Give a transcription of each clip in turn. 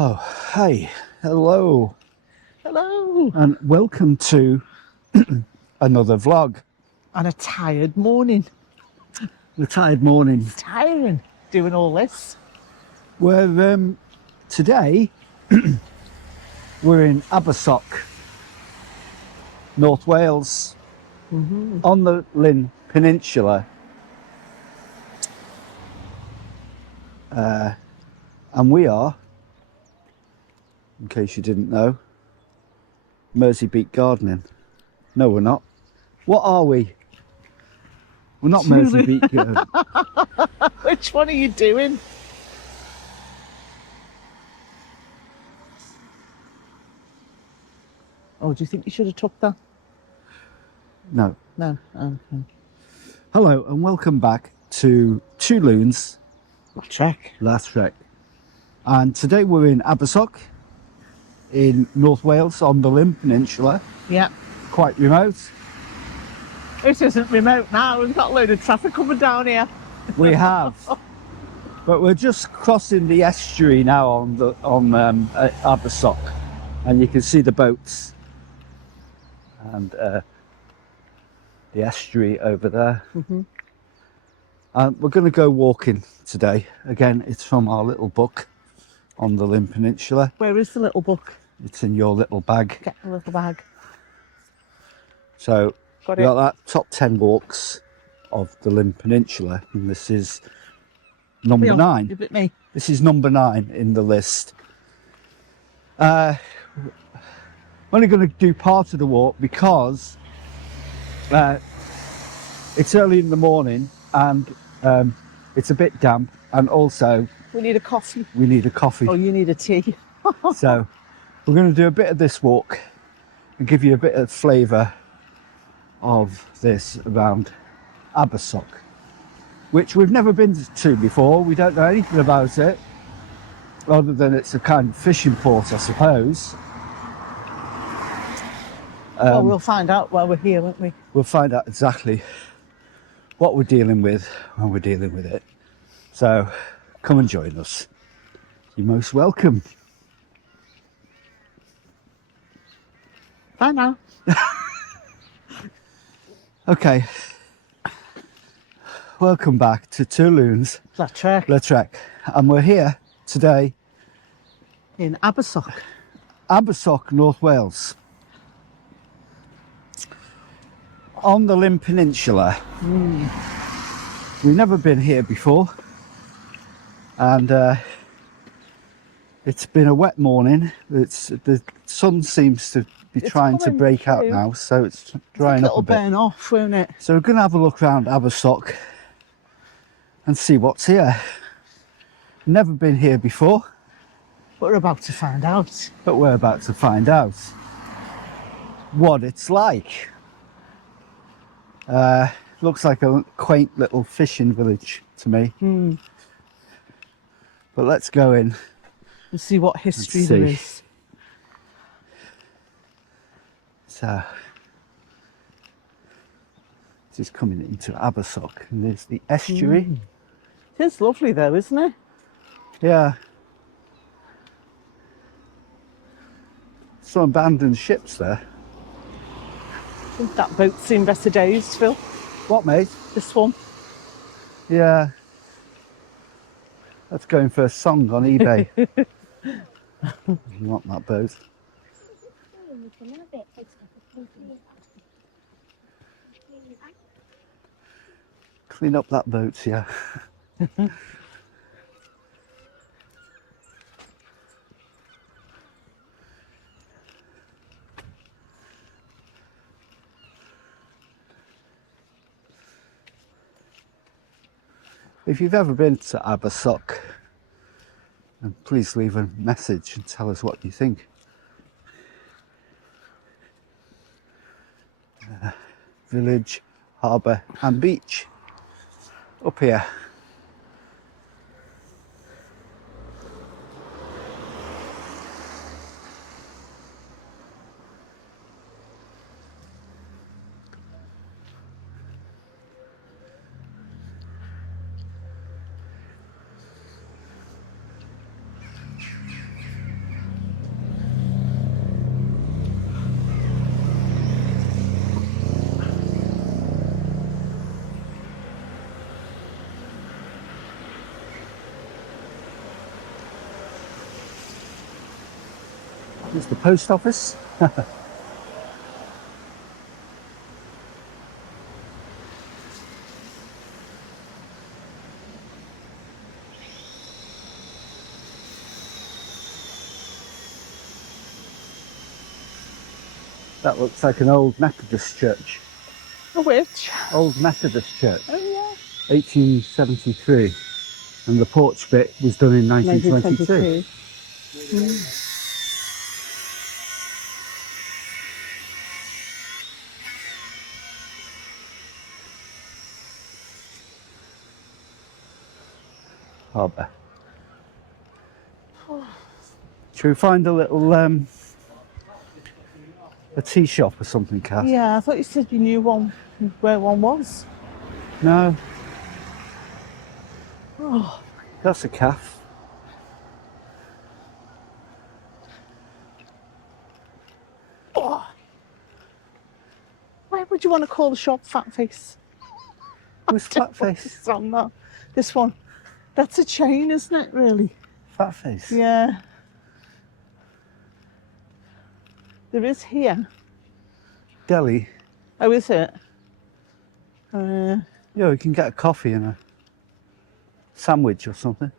Oh, hey, hello, Hello. and welcome to another vlog. On a tired morning. The tired morning. Tiring doing all this. We're today we're in Abersoch, North Wales, on the Llŷn Peninsula, and we are, in case you didn't know, MERSEYBEET gardening. No, we're not. What are we? We're not MERSEYBEET gardening. Which one are you doing? Oh, do you think you should have took that? No. No. Okay. Hello and welcome back to Two Loons La Trek. la Trek. And today we're in Abersoch in North Wales on the Llŷn Peninsula. Yeah. Quite remote. This isn't remote now. We've got a load of traffic coming down here. We have. But we're just crossing the estuary now on Abersoch, and you can see the boats and the estuary over there. We're going to go walking today. Again, it's from our little book on the Llŷn Peninsula. Where is the little book? It's in your little bag. Get the little bag. So Got we it. got that top 10 walks of the Llŷn Peninsula, and this is number 9. Give it me. This is number 9 in the list. I'm only going to do part of the walk because it's early in the morning and it's a bit damp, and also We need a coffee. we need a coffee. Oh, you need a tea. So we're going to do a bit of this walk and give you a bit of flavour of this around Abersoch, which we've never been to before. We don't know anything about it, other than it's a kind of fishing port, I suppose. Well, we'll find out while we're here, won't we? We'll find out exactly what we're dealing with when we're dealing with it. So come and join us. You're most welcome. Bye now. Okay. Welcome back to Two Loons La Trek. la Trek. And we're here today, In Abersoch. Abersoch, North Wales. On the Llŷn Peninsula. We've never been here before, and it's been a wet morning. The sun seems to be trying to coming break out through. now, so it's drying a up little a bit. burn off, won't it? So we're going to have a look around Abersoch and see what's here. Never been here before, We're about to find out. but we're about to find out what it's like. Looks like a quaint little fishing village to me. But let's go in. We'll see what history Let's there see. is. So this is coming into Abersoch, and there's the estuary. It is lovely though, isn't it? Yeah. Some abandoned ships there. I think that boat's seen better days, Phil. What, mate? This one. Yeah. That's going for a song on eBay. If you want that boat. Clean up that boat, yeah. If you've ever been to Abersoch, then please leave a message and tell us what you think. Village, harbour and beach up here. There's the post office. That looks like an old Methodist church. A which? Old Methodist Church, Oh yeah. 1873. And the porch bit was done in 1922. 1922. Harbour. Should we find a little a tea shop or something, Kath? Yeah, I thought you said you knew one where one was. No, Oh, that's a calf. why would you want to call the shop Fat Face? Who's Fat Face? It's on that. This one. That's a chain, isn't it, really? Fat Face? Yeah. There is here. Deli? Oh, is it? Yeah, we can get a coffee and a sandwich or something.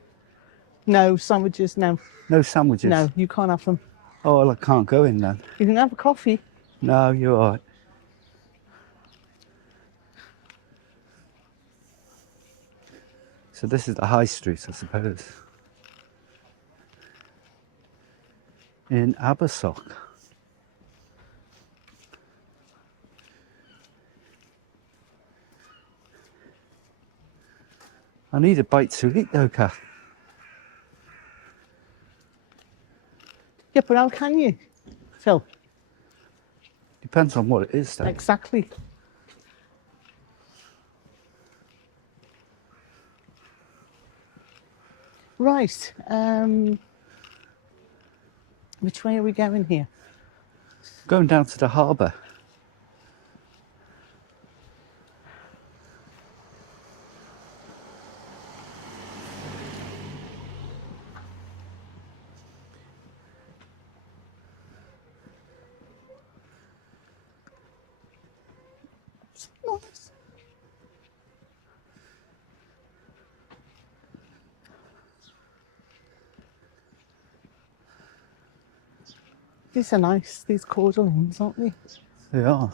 No, sandwiches, no. No sandwiches? No, you can't have them. Oh, well, I can't go in then. You can have a coffee. No, you're all right. So this is the high street, I suppose. In Abersoch. I need a bite to eat though, Kath. Yeah, but how can you, Phil? Depends on what it is though. Exactly. Right. Which way are we going here? Going down to the harbour. Nice. These are nice, these cordons, aren't they? They are.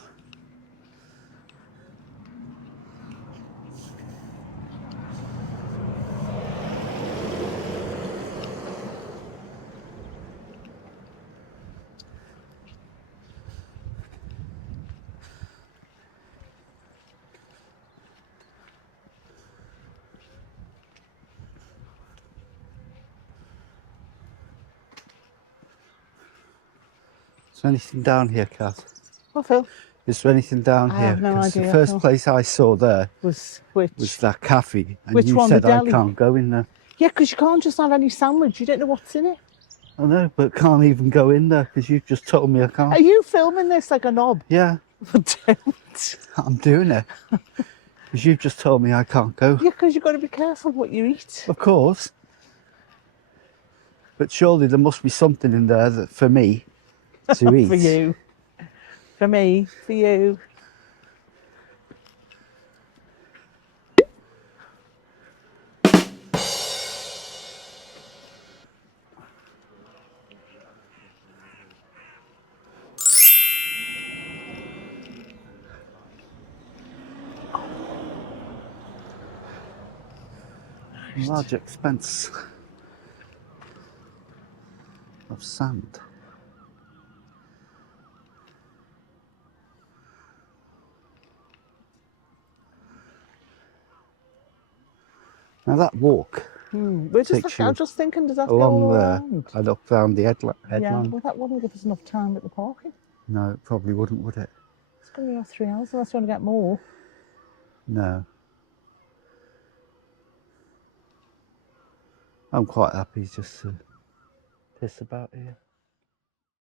Is there anything down here, Kath? Well, Phil, Is there anything down I here? have no 'Cause idea, the first Phil. place I saw there was which? was that cafe, and Which you one, the said I deli? can't go in there. Yeah, because you can't just have any sandwich. You don't know what's in it. I know, but can't even go in there because you've just told me I can't. Are you filming this like a knob? Yeah, Don't. I'm doing it. Because you've just told me I can't go. Yeah, because you've got to be careful what you eat. Of course. But surely there must be something in there that for me to eat. For you. For me. For you. Large expense of sand. Now that walk We're just takes I'm you just thinking, does that go along all there around? and up down the Yeah, headland. well, that wouldn't give us enough time at the parking. No, it probably wouldn't, would it? It's going to be about 3 hours unless you want to get more. No. I'm quite happy just to piss about here.